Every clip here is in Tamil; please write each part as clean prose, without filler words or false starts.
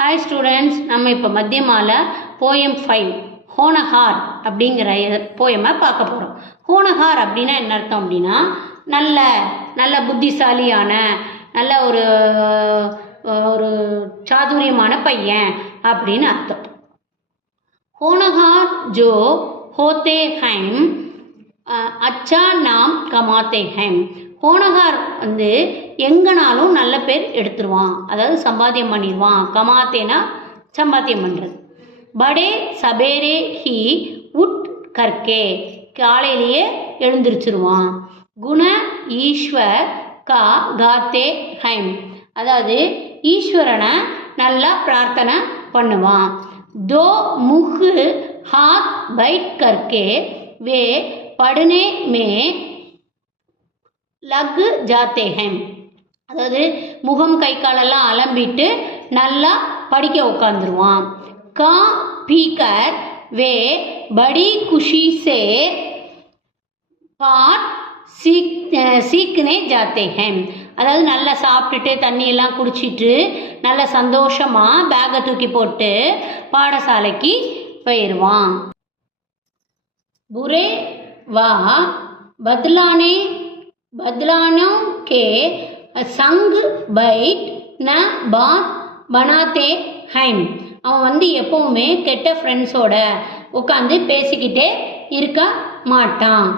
Hi students, நம்ம இப்போ மத்தியமால poem 5 ஹோனஹார் அப்படிங்கிற போயமை பார்க்க போகிறோம். ஹோனஹார் அப்படின்னா என்ன அர்த்தம் அப்படின்னா நல்ல புத்திசாலியான நல்ல ஒரு ஒரு சாதுரியமான பையன் அப்படின்னு அர்த்தம். ஹோனஹார் ஜோ ஹோத்தே ஹைம் அச்சா நாம் கமாத்தே ஹைம். ஹோனஹார் வந்து எங்கனாலும் நல்ல பேர் எடுத்துருவான், அதாவது சம்பாத்தியம் பண்ணிடுவான். கமாத்தேனா சம்பாத்தியம் பண்ணுறது. படே சபேரே ஹி உட் கர்க்கே, காலையிலேயே எழுந்திரிச்சிருவான். குண ஈஸ்வர் கா காத்தே ஹைம், அதாவது ஈஸ்வரனை நல்லா பிரார்த்தனை பண்ணுவான். தோ முஹ் ஹாத் பைட் கர்க்கே வே படுனே மே லக் ஜாத்தே ஹைம், அதாவது முகம் கை காலெல்லாம் அலம்பிட்டு நல்லா படிக்க உட்காந்துருவான். கா பீக்கர் வே படி குஷி சே பாட் சீக்னே ஜாத்தே ஹைம், அதாவது நல்லா சாப்பிட்டுட்டு தண்ணியெல்லாம் குடிச்சிட்டு நல்ல சந்தோஷமாக பேக்கை தூக்கி போட்டு பாடசாலைக்கு போயிடுவான். புரே வா बदलानों के संग बैठ न बात बनाते हैं. அவன் வந்து எப்பவுமே கெட்ட ஃப்ரெண்ட்ஸோட உட்காந்து பேசிக்கிட்டே இருக்க மாட்டான்.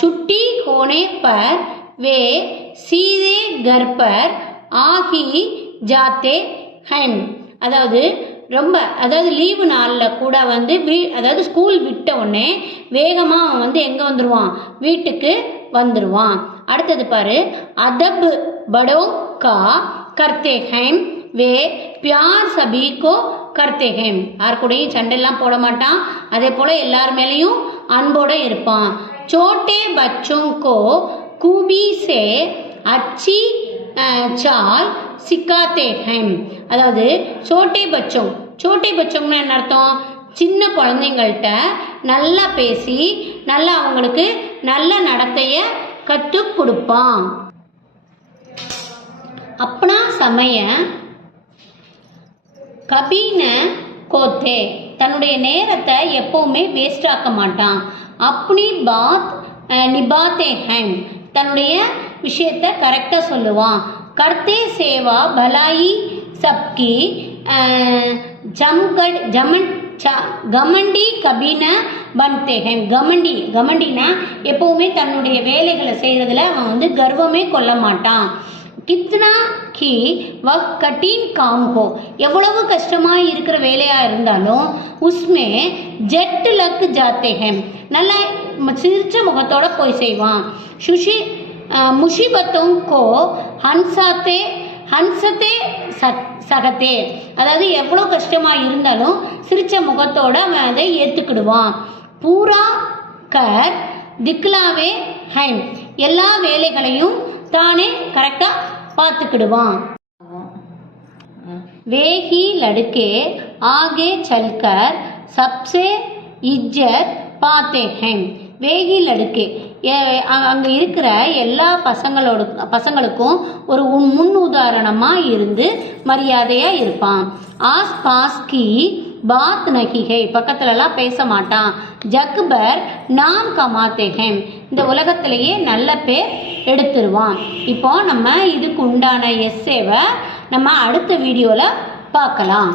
छुट्टी होने पर वे सीधे घर पर आ ही जाते हैं, அதாவது லீவு நாளில் கூட வந்து அதாவது ஸ்கூல் விட்ட உடனே வேகமாக அவன் வந்து எங்கே வந்துடுவான், வீட்டுக்கு வந்துடுவான். அடுத்தது பாரு, அதப் படோ கா கர்த்தே ஹைம் வே பியார் சபீகோ கர்த்தே ஹைம், யார் கூடயும் சண்டையெல்லாம் போட மாட்டான், அதே போல் எல்லார் மேலேயும் அன்போடு இருப்பான். சோட்டே பச்சோங்கோ கூபி சே அச்சி சால் சிக்காத்தே ஹைம், அதாவது சோட்டே பச்சோம்னா என்ன அர்த்தம், சின்ன குழந்தைங்கள்ட்ட நல்லா பேசி நல்லா அவங்களுக்கு நல்ல நடத்தைய கற்றுக் கொடுப்பான். அப்பனா சமய கபீன கோத்தே, தன்னுடைய நேரத்தை எப்பவுமே வேஸ்ட் ஆக்க மாட்டான். அப்படி பாத் நிபாத்தே ஹைம், தன்னுடைய விஷயத்தை கரெக்டாக சொல்லுவான். கர்த்தே சேவா பலாயி சப்கி கமண்டி கபீன பன்தே ஹைம். கமண்டினா எப்பவுமே தன்னுடைய வேலைகளை செய்கிறதுல அவன் வந்து கர்வமே கொள்ள மாட்டான். கித்னா கி வக் கட்டீன் காம் ஹோ, எவ்வளவு கஷ்டமாக இருக்கிற வேலையாக இருந்தாலும் உஸ்மே ஜெட் லக் ஜாத்தே ஹைம், நல்லா சிரிச்ச முகத்தோட போய் செய்வான். முஷிபத்தோं को ஹன்சத்தே சகத்தே, அதாவது எவ்வளோ கஷ்டமாக இருந்தாலும் சிரிச்ச முகத்தோட அவன் அதை ஏற்றுக்கிடுவான். பூரா கர் திக்லாவே ஹைம், எல்லா வேலைகளையும் தானே கரெக்டாக பார்த்துக்கிடுவான். வேஹி லடுக்கே ஆகே சல்கர் சப்சே இஜ்ஜத் பாத்தே ஹைம். வேகி லடுக்கே, அங்கே இருக்கிற எல்லா பசங்களுக்கும் ஒரு முன் உதாரணமாக இருந்து மரியாதையாக இருப்பான். ஆஸ் பாஸ் கி பாத் நகிஹே, பக்கத்துலலாம் பேச மாட்டான். ஜக்பர் நாம் கமாத்தே ஹைம், இந்த உலகத்திலேயே நல்ல பேர் எடுத்துருவான். இப்போ நம்ம இதுக்கு உண்டான எஸ்ஸேவை நம்ம அடுத்த வீடியோவில் பார்க்கலாம்.